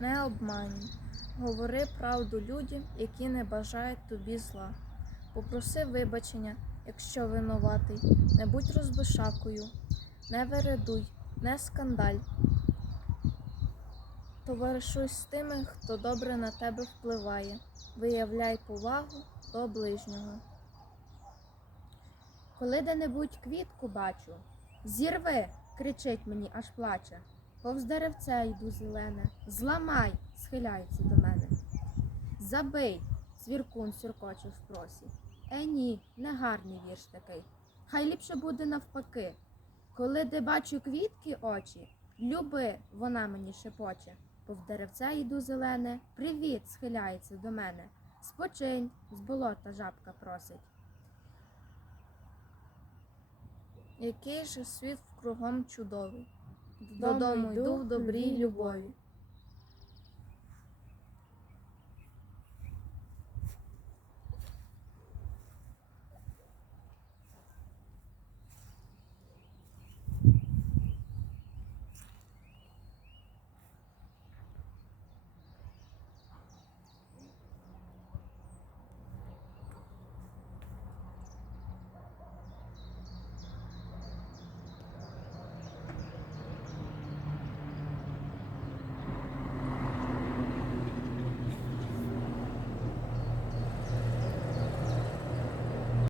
Не обманюй. Говори правду людям, які не бажають тобі зла. Попроси вибачення, якщо винуватий. Не будь розбишакою, не вередуй, не скандаль. Товаришуй з тими, хто добре на тебе впливає. Виявляй повагу до ближнього. Коли де-небудь квітку бачу, зірви, кричить мені, аж плаче. Повз деревце йду зелене, зламай, схиляється до мене. Забий, свіркун сюркоче в просі. Е ні, не гарний вірш такий. Хай ліпше буде навпаки. Коли де бачу квітки очі, люби, вона мені шепоче. Повз деревце йду зелене, привіт, схиляється до мене. Спочинь, з болота жабка просить. Який же світ кругом чудовий. Додому йду в добрій любові.